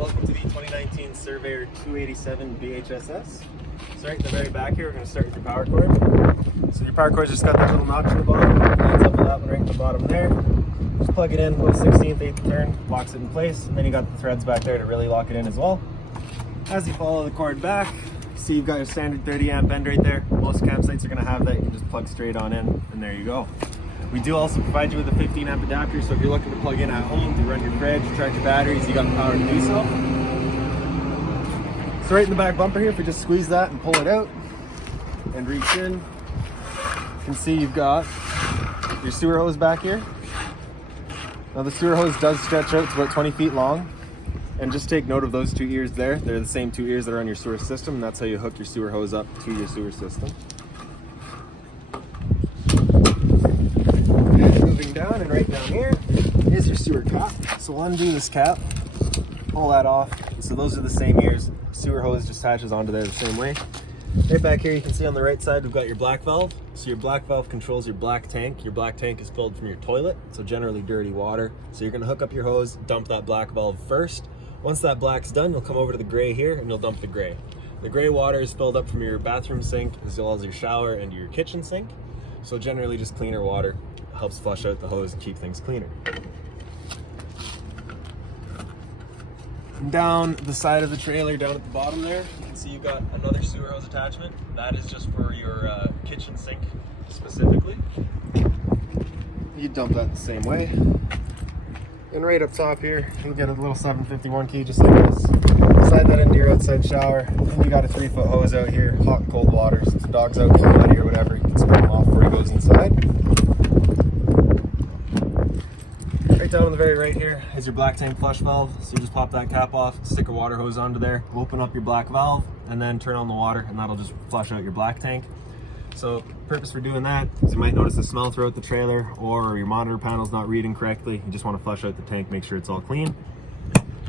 welcome to the 2019 Surveyor 287 BHSS. So right in the very back here, we're going to start with your power cord. So your power cord's just got that little notch in the bottom, lines up with that one right at the bottom there. Just plug it in, little 16th, 8th turn, locks it in place, and then you got the threads back there to really lock it in as well. As you follow the cord back, see you've got your standard 30 amp end right there. Most campsites are going to have that. You can just plug straight on in, and there you go. We do also provide you with a 15 amp adapter, so if you're looking to plug in at home to run your fridge, charge your batteries, you got the power to do so. So right in the back bumper here, if you just squeeze that and pull it out and reach in, you can see you've got your sewer hose back here. Now the sewer hose does stretch out to about 20 feet long, and just take note of those two ears there. They're the same two ears that are on your sewer system, and that's how you hook your sewer hose up to your sewer system. Moving down, and right down here is your sewer cap. So we'll undo this cap, pull that off. So those are the same ears. Sewer hose just attaches onto there the same way. Right back here you can see on the right side we've got your black valve. So your black valve controls your black tank. Your black tank is filled from your toilet, so generally dirty water. So you're going to hook up your hose, dump that black valve first. Once that black's done, you'll come over to the gray here and you'll dump the gray. The gray water is filled up from your bathroom sink as well as your shower and your kitchen sink. So generally just cleaner water helps flush out the hose and keep things cleaner. And down the side of the trailer, down at the bottom there, you can see you've got another sewer hose attachment. That is just for your kitchen sink specifically. You dump that the same way. And right up top here, you get a little 751 key just like this. Slide that into your outside shower. And you got a 3-foot hose out here, hot and cold water. So if the dog's out getting muddy or whatever, you can spin them off before he goes inside. Right down on the very right here is your black tank flush valve. So you just pop that cap off, stick a water hose onto there, open up your black valve, and then turn on the water, and that'll just flush out your black tank. So purpose for doing that is you might notice a smell throughout the trailer, or your monitor panel's not reading correctly. You just want to flush out the tank, make sure it's all clean.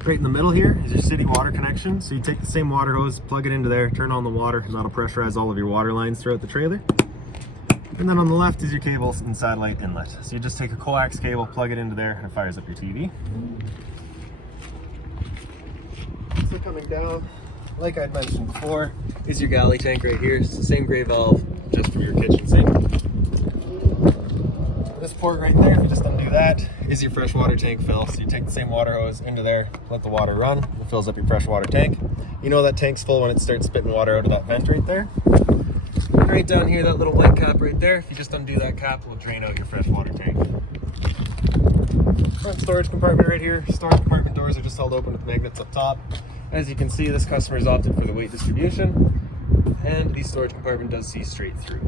Right in the middle here is your city water connection. So you take the same water hose, plug it into there, turn on the water, and that'll pressurize all of your water lines throughout the trailer. And then on the left is your cable and satellite inlet. So you just take a coax cable, plug it into there, and it fires up your TV. So coming down, like I'd mentioned before, is your galley tank right here. It's the same gray valve, just from your kitchen sink. This port right there, if you just undo that, is your freshwater tank fill. So you take the same water hose into there, let the water run, it fills up your freshwater tank. You know that tank's full when it starts spitting water out of that vent right there. Right down here, that little white cap right there, if you just undo that cap, it will drain out your freshwater tank. Front storage compartment right here. Storage compartment doors are just held open with magnets up top. As you can see, this customer has opted for the weight distribution, and the storage compartment does see straight through.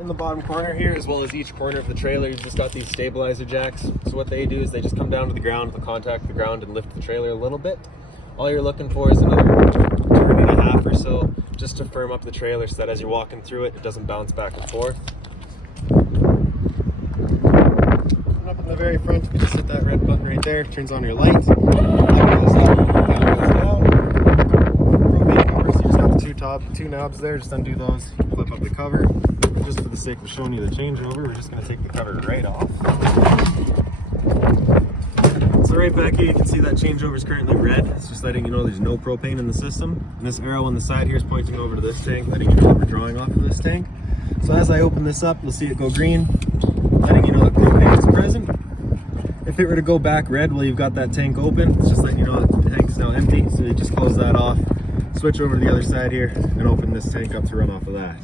In the bottom corner here, as well as each corner of the trailer, you've just got these stabilizer jacks. So what they do is they just come down to the ground, they'll contact the ground and lift the trailer a little bit. All you're looking for is another turn and a half or so, just to firm up the trailer so that as you're walking through it, it doesn't bounce back and forth. And up in the very front, you just hit that red button right there, turns on your light. Up goes up, down goes down. Propane cover, so you just got the two knobs there, just undo those, flip up the cover. And just for the sake of showing you the changeover, we're just going to take the cover right off. So right back here, you can see that changeover is currently red. It's just letting you know there's no propane in the system. And this arrow on the side here is pointing over to this tank, letting you know that we're drawing off of this tank. So as I open this up, you'll see it go green, letting you know that propane is present. If it were to go back red while you've got that tank open, it's just letting you know that the tank's now empty. So you just close that off, switch over to the other side here, and open this tank up to run off of that.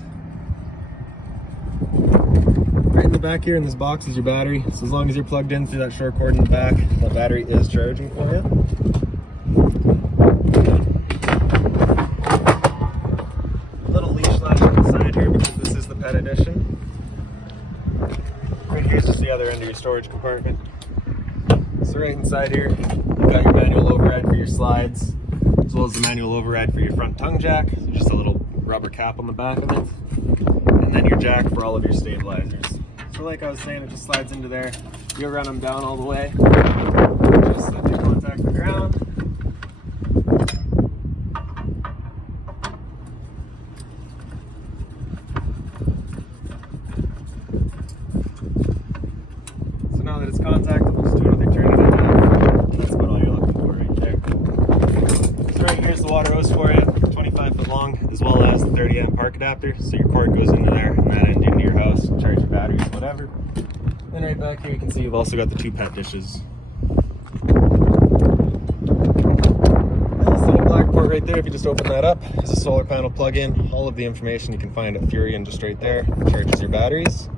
Right in the back here in this box is your battery. So as long as you're plugged in through that short cord in the back, that battery is charging for you. Little leash latch on the side here because this is the pet edition. Right here's just the other end of your storage compartment. So right inside here, you've got your manual override for your slides, as well as the manual override for your front tongue jack. So just a little rubber cap on the back of it. And then your jack for all of your stabilizers. So like I was saying, it just slides into there. You'll run them down all the way. Just let you contact the ground. So now that it's contacted, we'll just do another turn. the water hose for you, 25-foot long, as well as the 30 amp park adapter. So your cord goes into there and that end into your house, charge your batteries, whatever. Then right back here you can see you've also got the 2 pet dishes. This little black port right there, if you just open that up, is a solar panel plug-in. All of the information you can find at Furion just right there. Charges your batteries.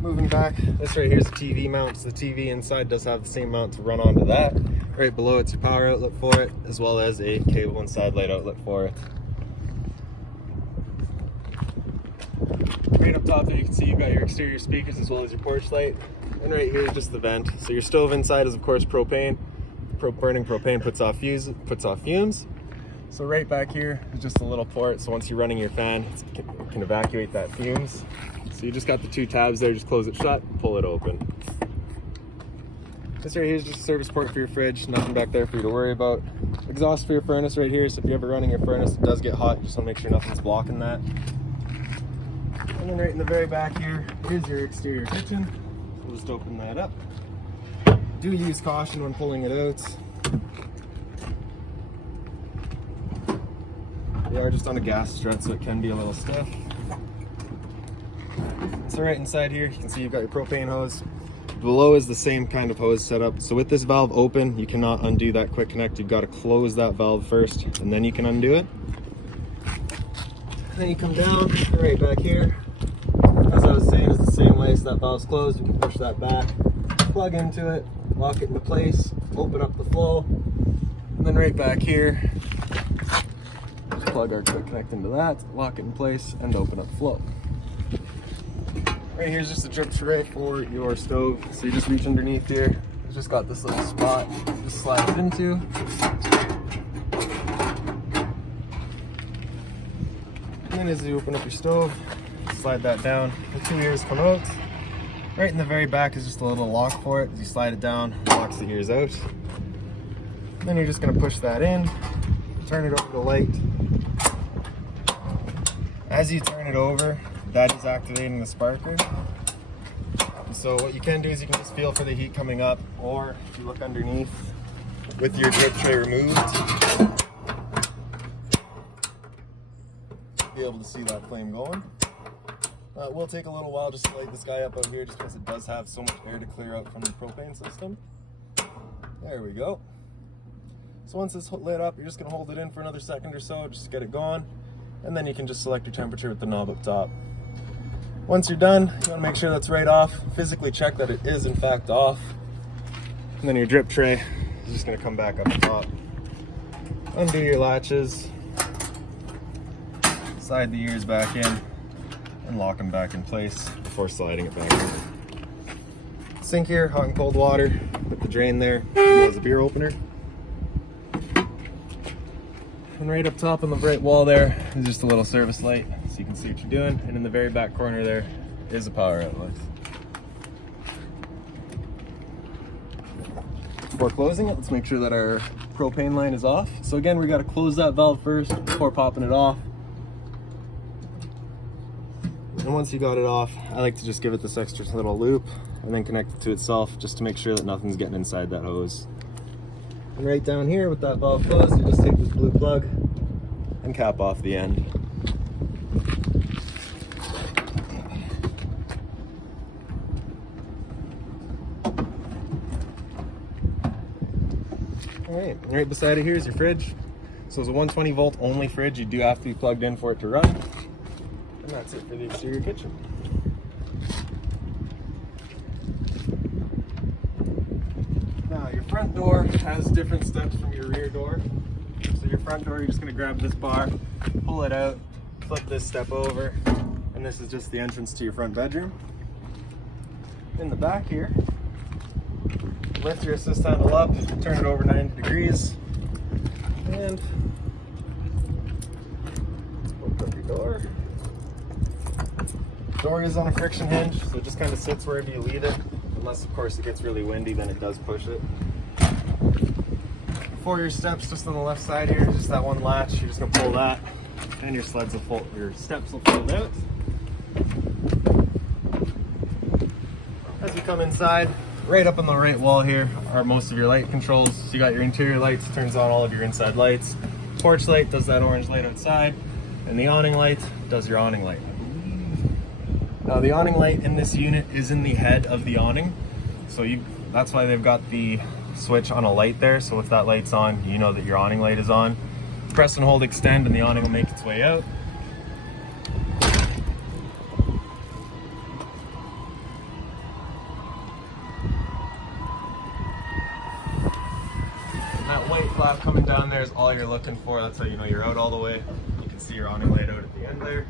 Moving back, this right here is the TV mount. So the TV inside does have the same mount to run onto that. Right below it's your power outlet for it, as well as a cable and side light outlet for it. Right up top there you can see you've got your exterior speakers as well as your porch light. And right here is just the vent. So your stove inside is of course propane. Burning propane puts off fumes. So right back here is just a little port. So once you're running your fan, it can evacuate that fumes. So you just got the 2 tabs there, just close it shut, pull it open. This right here is just a service port for your fridge, nothing back there for you to worry about. Exhaust for your furnace right here, so if you're ever running your furnace, it does get hot, just want to make sure nothing's blocking that. And then right in the very back here is your exterior kitchen. So we'll just open that up. Do use caution when pulling it out. They are just on a gas strut, so it can be a little stiff. So right inside here, you can see you've got your propane hose. Below is the same kind of hose setup. So with this valve open, you cannot undo that quick connect. You've got to close that valve first, and then you can undo it. Then you come down, right back here. As I was saying, it's the same way. So that valve's closed, you can push that back, plug into it, lock it into place, open up the flow. And then right back here, just plug our quick connect into that, lock it in place, and open up the flow. Right here is just a drip tray for your stove. So you just reach underneath here. It's just got this little spot just slide it into. And then as you open up your stove, slide that down. The 2 ears come out. Right in the very back is just a little lock for it. As you slide it down, it locks the ears out. And then you're just gonna push that in, turn it over to light. As you turn it over, that is activating the sparker. So what you can do is you can just feel for the heat coming up, or if you look underneath with your drip tray removed, be able to see that flame going. It will take a little while just to light this guy up out here, just because it does have so much air to clear out from the propane system. There we go. So once it's lit up, you're just going to hold it in for another second or so just to get it going, and then you can just select your temperature with the knob up top. Once you're done, you want to make sure that's right off. Physically check that it is in fact off. And then your drip tray is just going to come back up the top. Undo your latches, slide the ears back in, and lock them back in place before sliding it back in. Sink here, hot and cold water, put the drain there, as a beer opener. And right up top on the right wall there is just a little service light, so you can see what you're doing. And in the very back corner there is a power outlet. Before closing it, let's make sure that our propane line is off. So again, we got to close that valve first before popping it off. And once you got it off, I like to just give it this extra little loop and then connect it to itself, just to make sure that nothing's getting inside that hose. And right down here with that valve closed, you just take this blue plug and cap off the end. Alright, right beside it here is your fridge. So it's a 120 volt only fridge. You do have to be plugged in for it to run. And that's it for the exterior kitchen. Now your front door has different steps from your rear door. So your front door, you're just going to grab this bar, pull it out, flip this step over, and this is just the entrance to your front bedroom. In the back here, lift your assist handle up, turn it over 90 degrees, and open up your door. Door is on a friction hinge, so it just kind of sits wherever you leave it, unless of course it gets really windy, then it does push it. For your steps, just on the left side here, just that one latch, you're just gonna pull that, and your steps will fold out. As you come inside, Right up on the right wall here are most of your light controls. So you got your interior lights, turns on all of your inside lights. Porch light does that orange light outside, and the awning light does your awning light. Now the awning light in this unit is in the head of the awning, so that's why they've got the switch on a light there. So if that light's on, you know that your awning light is on. Press and hold extend and the awning will make its way out. And that white flap coming down there is all you're looking for. That's how you know you're out all the way. You can see your awning light out at the end there.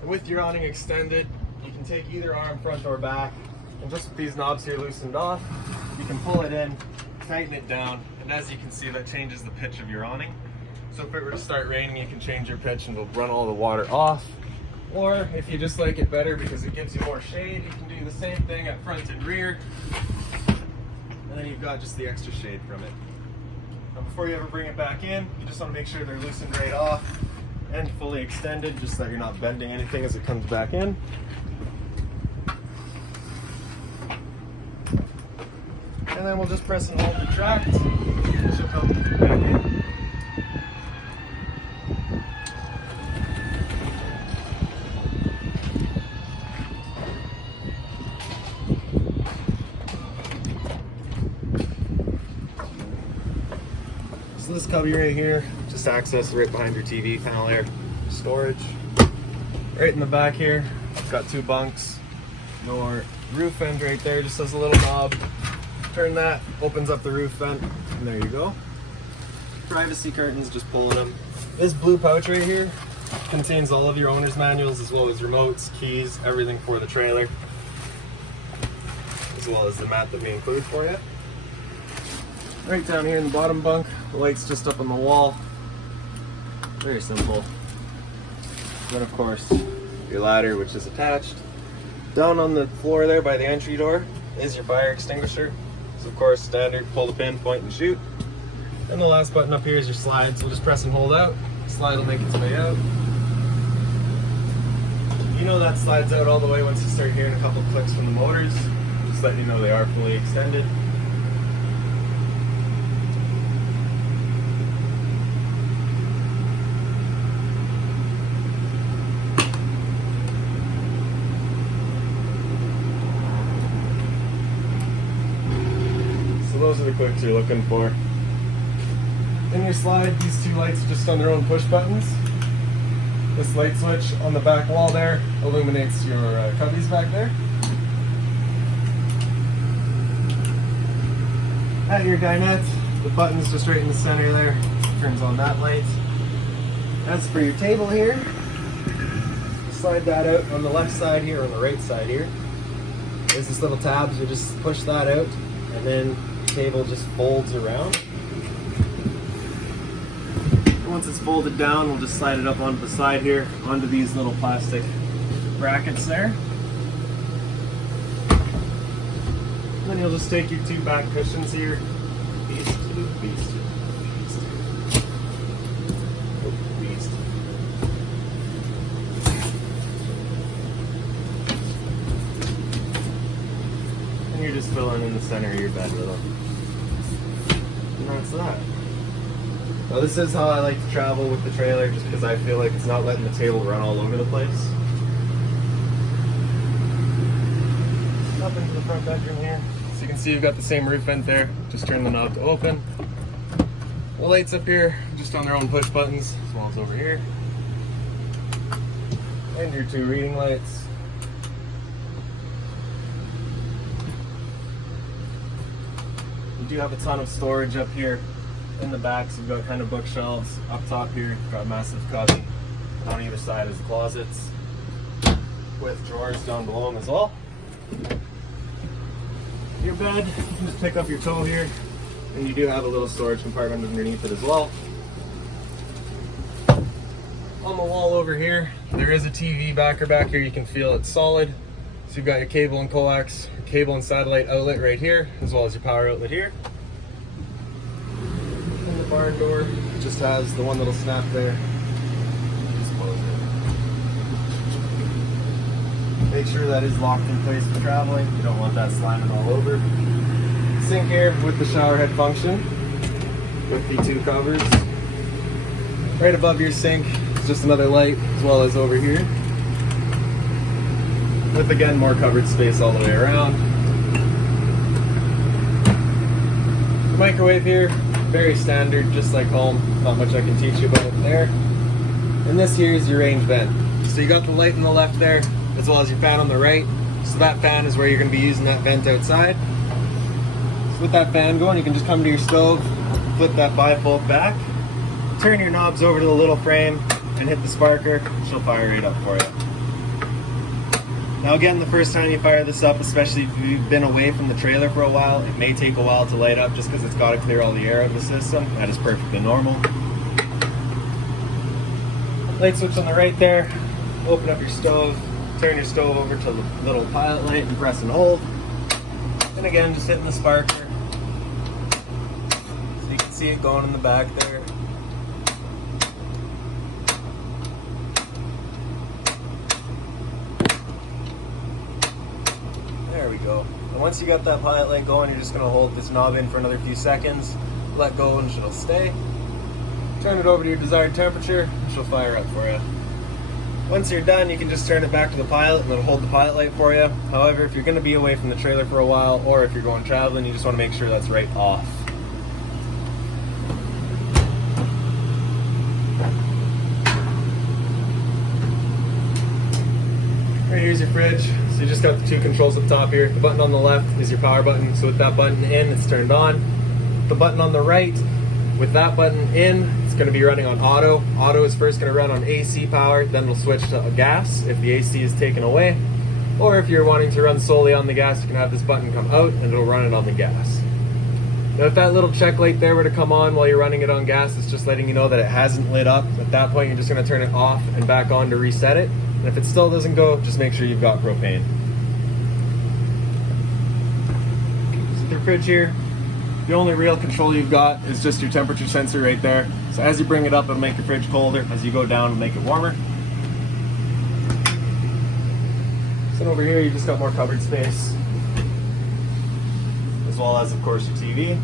And with your awning extended, you can take either arm, front or back, and just with these knobs here loosened off, you can pull it in, tighten it down, and as you can see, that changes the pitch of your awning. So if it were to start raining, you can change your pitch and it'll run all the water off. Or if you just like it better because it gives you more shade, you can do the same thing at front and rear. And then you've got just the extra shade from it. Now before you ever bring it back in, you just want to make sure they're loosened right off and fully extended, just so that you're not bending anything as it comes back in. And then we'll just press and hold retract. She'll come back in. So this cubby right here, just access right behind your TV panel there, storage. Right in the back here, it's got two bunks. Your roof vent right there just has a little knob. Turn that, opens up the roof vent, and there you go. Privacy curtains, just pulling them. This blue pouch right here contains all of your owner's manuals, as well as remotes, keys, everything for the trailer, as well as the mat that we include for you. Right down here in the bottom bunk, the light's just up on the wall. Very simple. Then of course, your ladder, which is attached. Down on the floor there by the entry door is your fire extinguisher. So of course, standard, pull the pin, point and shoot. And the last button up here is your slide, so just press and hold out. Slide will make its way out. You know that slides out all the way once you start hearing a couple clicks from the motors, just letting you know they are fully extended. So those are the clicks you're looking for. In your slide, these two lights are just on their own push buttons. This light switch on the back wall there illuminates your cubbies back there. At your dinette, the button's just right in the center there. Turns on that light. As for your table here, slide that out on the left side here, on the right side here. There's this little tab, so you just push that out, and then the table just folds around. Once it's folded down, we'll just slide it up onto the side here, onto these little plastic brackets there. And then you'll just take your two back cushions here. These two. And you're just filling in the center of your bed with them. And that's that. Now this is how I like to travel with the trailer, just because I feel like it's not letting the table run all over the place. Up into the front bedroom here. So you can see you've got the same roof vent there. Just turn the knob to open. The lights up here, just on their own push buttons, as well as over here. And your two reading lights. You do have a ton of storage up here. In the back, so you've got kind of bookshelves. Up top here, you've got a massive cubby. On either side is the closets, with drawers down below them as well. Your bed, you can just pick up your toe here, and you do have a little storage compartment underneath it as well. On the wall over here, there is a TV backer back here. You can feel it's solid. So you've got your cable and coax, cable and satellite outlet right here, as well as your power outlet here. Barn door just has the one little snap there. Just close it. Make sure that is locked in place for traveling. You don't want that slamming all over. Sink here with the shower head function with the 2 covers. Right above your sink is just another light, as well as over here. With again more covered space all the way around. The microwave here, very standard, just like home. Not much I can teach you about there. And this here is your range vent. So you got the light on the left there, as well as your fan on the right. So that fan is where you're going to be using that vent outside. So with that fan going, you can just come to your stove, flip that bifold back, turn your knobs over to the little frame, and hit the sparker. She'll fire right up for you. Now again, the first time you fire this up, especially if you've been away from the trailer for a while, it may take a while to light up just because it's got to clear all the air out of the system. That is perfectly normal. Light switch on the right there. Open up your stove, turn your stove over to the little pilot light and press and hold. And again, just hitting the sparker. So you can see it going in the back there. There we go. And once you got that pilot light going, you're just going to hold this knob in for another few seconds, let go and she'll stay. Turn it over to your desired temperature and she'll fire up for you. Once you're done, you can just turn it back to the pilot and it'll hold the pilot light for you. However, if you're going to be away from the trailer for a while, or if you're going traveling, you just want to make sure that's right off. Right here's your fridge. So you just got the 2 controls up top here. The button on the left is your power button. So with that button in, it's turned on. The button on the right, with that button in, it's going to be running on auto. Auto is first going to run on AC power, then it'll switch to gas if the AC is taken away. Or if you're wanting to run solely on the gas, you can have this button come out and it'll run it on the gas. Now if that little check light there were to come on while you're running it on gas, it's just letting you know that it hasn't lit up. At that point, you're just going to turn it off and back on to reset it. And if it still doesn't go, just make sure you've got propane. So the fridge here, the only real control you've got is just your temperature sensor right there. So as you bring it up, it'll make your fridge colder. As you go down, it'll make it warmer. So over here, you just got more covered space, as well as, of course, your TV.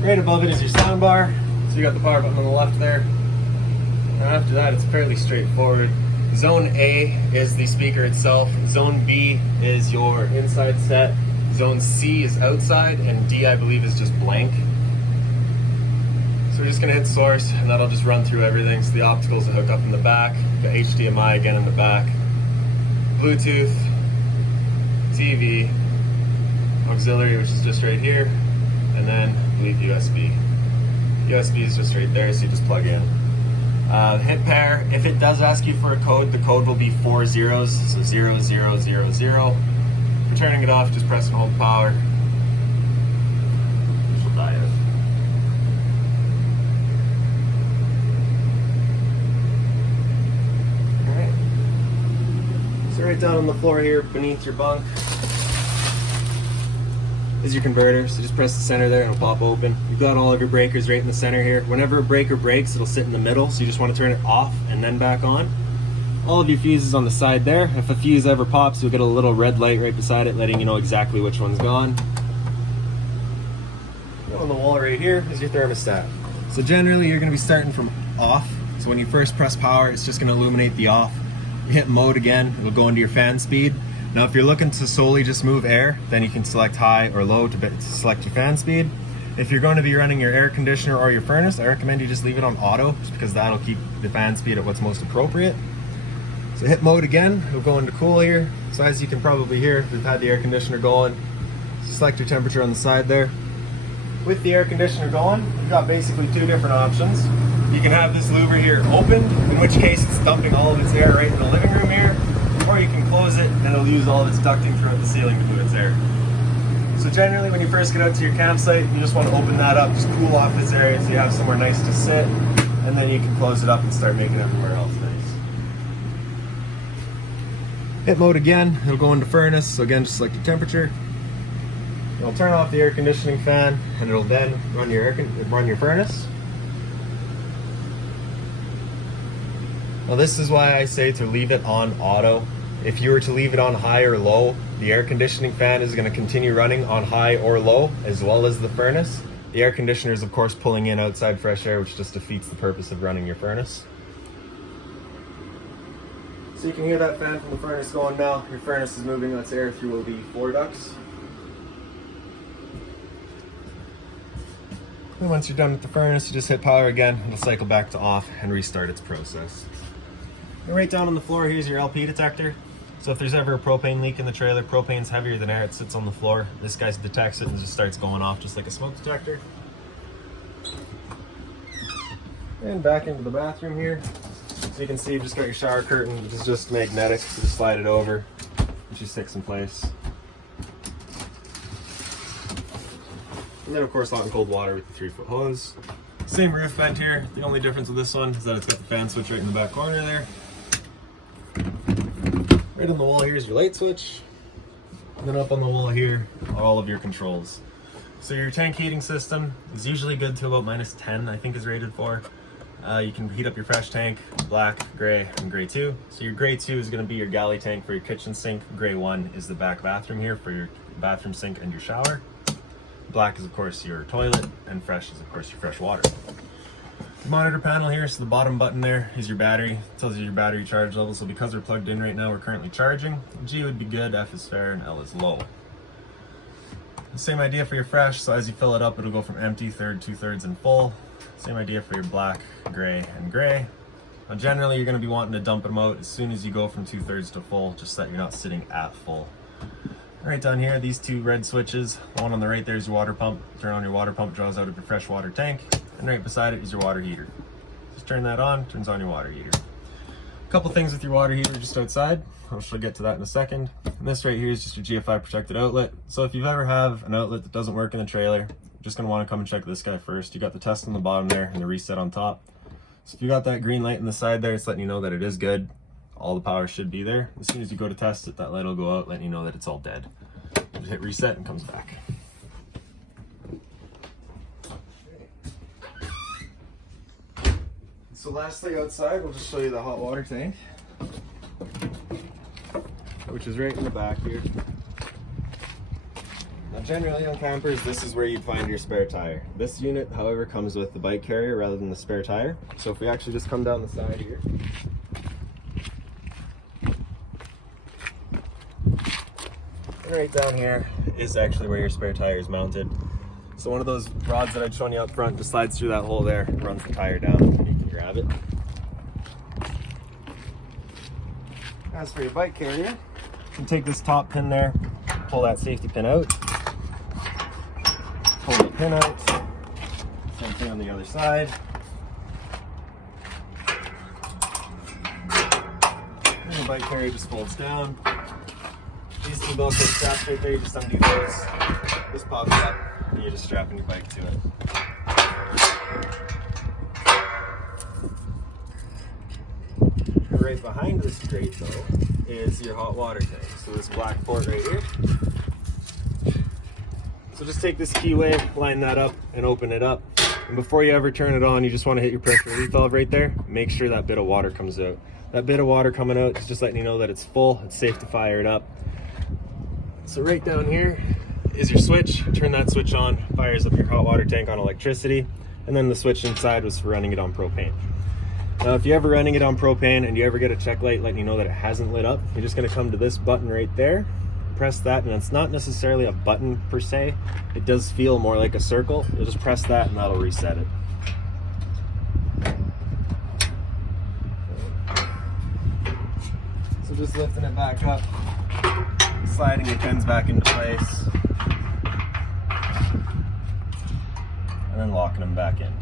Right above it is your sound bar. So you got the power button on the left there. And after that, it's fairly straightforward. Zone A is the speaker itself. Zone B is your inside set. Zone C is outside, and D, I believe, is just blank. So we're just gonna hit source, and that'll just run through everything. So the opticals will hook up in the back, the HDMI again in the back, Bluetooth, TV, auxiliary, which is just right here, and then I believe USB. USB is just right there, so you just plug in. Hit pair. If it does ask you for a code, the code will be 4 zeros, so 0000. For turning it off, just press and hold power. She'll die out. Alright. So right down on the floor here, beneath your bunk, is your converter. So just press the center there and it'll pop open. You've got all of your breakers right in the center here. Whenever a breaker breaks, it'll sit in the middle, so you just want to turn it off and then back on. All of your fuses on the side there. If a fuse ever pops, you'll get a little red light right beside it, letting you know exactly which one's gone. On the wall right here is your thermostat. So generally, you're going to be starting from off. So when you first press power, it's just going to illuminate the off. You hit mode again, it'll go into your fan speed. Now, if you're looking to solely just move air, then you can select high or low to select your fan speed. If you're going to be running your air conditioner or your furnace, I recommend you just leave it on auto, just because that'll keep the fan speed at what's most appropriate. So hit mode again, it'll go into cool here. So as you can probably hear, we've had the air conditioner going. Select your temperature on the side there. With the air conditioner going, you've got basically 2 different options. You can have this louver here opened, in which case it's dumping all of its air right in the living room here, or you can close it and it'll use all of its ducting throughout the ceiling to move its air. So generally when you first get out to your campsite, you just want to open that up, just cool off this area so you have somewhere nice to sit, and then you can close it up and start making everywhere else nice. Hit mode again, it'll go into furnace, so again just select your temperature. It'll turn off the air conditioning fan and it'll then run your furnace. Now this is why I say to leave it on auto. If you were to leave it on high or low, the air conditioning fan is going to continue running on high or low, as well as the furnace. The air conditioner is of course pulling in outside fresh air, which just defeats the purpose of running your furnace. So you can hear that fan from the furnace going now. Your furnace is moving its air through the floor ducts. And once you're done with the furnace, you just hit power again. It'll cycle back to off and restart its process. And right down on the floor, here's your LP detector. So if there's ever a propane leak in the trailer, propane's heavier than air, it sits on the floor. This guy detects it and just starts going off just like a smoke detector. And back into the bathroom here. So you can see you've just got your shower curtain, which is just magnetic. You just slide it over, and she sticks in place. And then of course hot and cold water with the 3-foot hose. Same roof vent here. The only difference with this one is that it's got the fan switch right in the back corner there. Right on the wall here is your light switch. And then up on the wall here are all of your controls. So your tank heating system is usually good to about -10, I think is rated for. You can heat up your fresh tank, black, gray, and gray 2. So your gray 2 is going to be your galley tank for your kitchen sink. Gray 1 is the back bathroom here for your bathroom sink and your shower. Black is of course your toilet, and fresh is of course your fresh water. The monitor panel here, so the bottom button there is your battery. It tells you your battery charge level, so because we're plugged in right now, we're currently charging. G would be good, F is fair, and L is low. The same idea for your fresh, so as you fill it up, it'll go from empty, third, 2/3, and full. Same idea for your black, gray, and gray. Now generally, you're going to be wanting to dump them out as soon as you go from 2/3 to full, just so that you're not sitting at full. Right down here, these two red switches. The one on the right there is your water pump. Turn on your water pump, draws out of your fresh water tank. And right beside it is your water heater. Just turn that on, turns on your water heater. A couple things with your water heater just outside. I shall get to that in a second. And this right here is just your GFI protected outlet. So if you've ever have an outlet that doesn't work in the trailer, you're just going to want to come and check this guy first. You got the test on the bottom there and the reset on top. So if you got that green light in the side there, it's letting you know that it is good. All the power should be there. As soon as you go to test it, that light will go out, letting you know that it's all dead. Just hit reset and comes back. So lastly, outside, we'll just show you the hot water tank, which is right in the back here. Now generally on campers, this is where you'd find your spare tire. This unit, however, comes with the bike carrier rather than the spare tire. So if we actually just come down the side here, and right down here is actually where your spare tire is mounted. So one of those rods that I'd shown you up front just slides through that hole there and runs the tire down, and you can grab it. As for your bike carrier, you can take this top pin there, pull that safety pin out, pull the pin out, same thing on the other side. And the bike carrier just folds down. These two Velcro straps right there, you just undo those. This pops up, and you're just strapping your bike to it. Right behind this crate though is your hot water tank. So this black port right here. So just take this keyway, line that up, and open it up. And before you ever turn it on, you just want to hit your pressure relief valve right there. Make sure that bit of water comes out. That bit of water coming out is just letting you know that it's full, it's safe to fire it up. So right down here is your switch. Turn that switch on, fires up your hot water tank on electricity, and then the switch inside was for running it on propane. Now if you're ever running it on propane and you ever get a check light letting you know that it hasn't lit up, you're just going to come to this button right there, press that, and it's not necessarily a button per se, it does feel more like a circle. You'll just press that and that'll reset it. So just lifting it back up, sliding your pins back into place, and then locking them back in.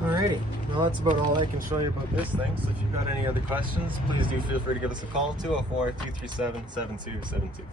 Alrighty, well that's about all I can show you about this thing, so if you've got any other questions, please do feel free to give us a call, 204-237-7272.